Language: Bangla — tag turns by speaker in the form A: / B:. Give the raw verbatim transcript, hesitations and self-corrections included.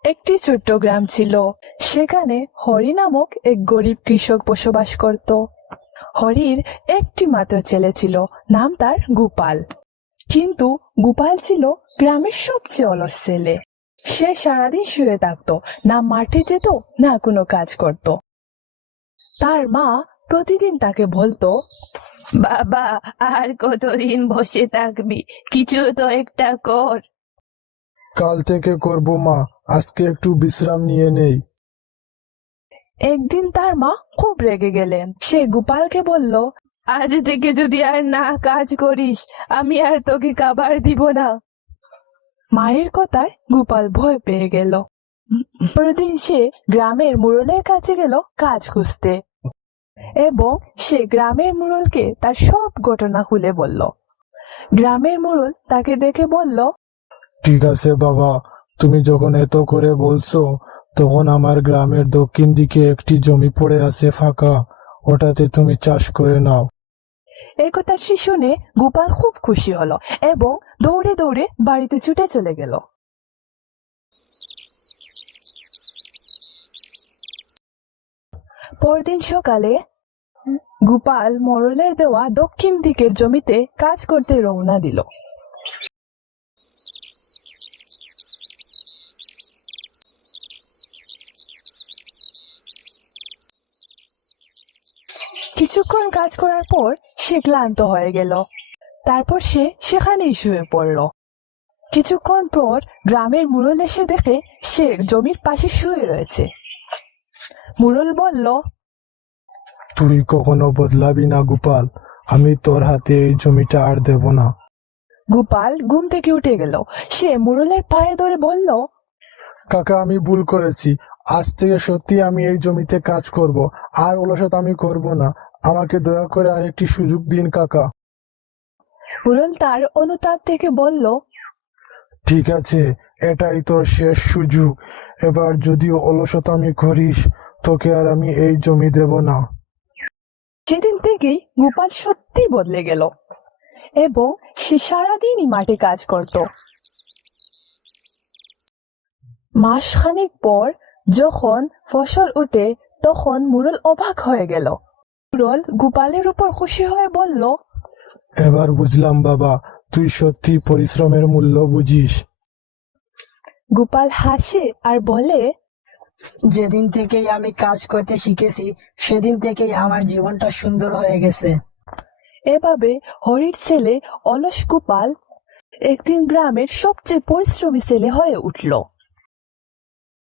A: একটি ছোট্ট গ্রাম ছিল। সেখানে হরি নামক এক গরিব কৃষক বসবাস করত। হরির একটি মাত্র ছেলে ছিল, নাম তার গোপাল। কিন্তু গোপাল ছিল গ্রামের সবচেয়ে অলস ছেলে। সে সারাদিন শুয়ে থাকতো, না মাঠে যেত না কোনো কাজ করত। তার মা প্রতিদিন তাকে বলতো, বাবা, আর কতদিন বসে থাকবি, কিছু তো একটা কর।
B: কাল থেকে করব মা, আজকে একটু বিশ্রাম নিয়ে নেই।
A: একদিন তার মা খুব রেগে গেলেন। সে গোপালকে বলল, আজ থেকে যদি আর না কাজ করিস, আমি আর তোকে খাবার দিব না। মায়ের কথায় গোপাল ভয় পেয়ে গেল। পরদিন সে গ্রামের মুরলের কাছে গেল কাজ খুঁজতে, এবং সে গ্রামের মুরলকে তার সব ঘটনা খুলে বলল। গ্রামের মুরল তাকে দেখে বলল,
B: ঠিক আছে বাবা, তুমি যখন এত করে বলছো, তখন আমার গ্রামের দক্ষিণ দিকে একটি জমি পড়ে আছে ফাঁকা, ওটাতে তুমি চাষ করে নাও।
A: এই কথা শুনে গোপাল খুব খুশি হলো এবং দৌড়ে দৌড়ে বাড়িতে ছুটে চলে গেল। পরদিন সকালে গোপাল মোড়লের দেওয়া দক্ষিণ দিকের জমিতে কাজ করতে রওনা দিল। কিছুক্ষণ কাজ করার পর সে ক্লান্ত হয়ে গেল। তারপর সে সেখানেই শুয়ে পড়ল। কিছুক্ষণ পর গ্রামের মুরল এসে দেখে সে জমির পাশে শুয়ে রয়েছে। মুরল বলল,
B: তুই কখনো বদলাবি না গোপাল, আমি তোর হাতে এই জমিটা আর দেব না।
A: গোপাল ঘুম থেকে উঠে গেল। সে মুরলের পায়ে ধরে বলল,
B: কাকা, আমি ভুল করেছি, আজ থেকে সত্যি আমি এই জমিতে কাজ করব, আর অলসতা আমি করব না। আমাকে দয়া করে আরেকটি সুযোগ দিন কাকা।
A: মুরল তার অনুতাপ থেকে বলল,
B: ঠিক আছে, এটাই তোর শেষ সুযোগ। এবার যদি অলসতামি করিস, তোকে আর আমি এই জমি দেব না।
A: সেদিন থেকেই গোপাল সত্যি বদলে গেল এবং সে সারাদিনই মাঠে কাজ করত। মাসখানেক পর যখন ফসল উঠে, তখন মুরল অবাক হয়ে গেল। মুরল গোপালের উপর খুশি হয়ে বলল,
B: এবার বুঝলাম বাবা, তুই সত্যি পরিশ্রমের মূল্য বুঝিস।
A: গোপাল হাসে আর বলে,
C: যেদিন থেকেই আমি কাজ করতে শিখেছি, সেদিন থেকেই আমার জীবনটা সুন্দর হয়ে গেছে।
A: এভাবে হরির ছেলে অলস গোপাল একদিন গ্রামের সবচেয়ে পরিশ্রমী ছেলে হয়ে উঠল।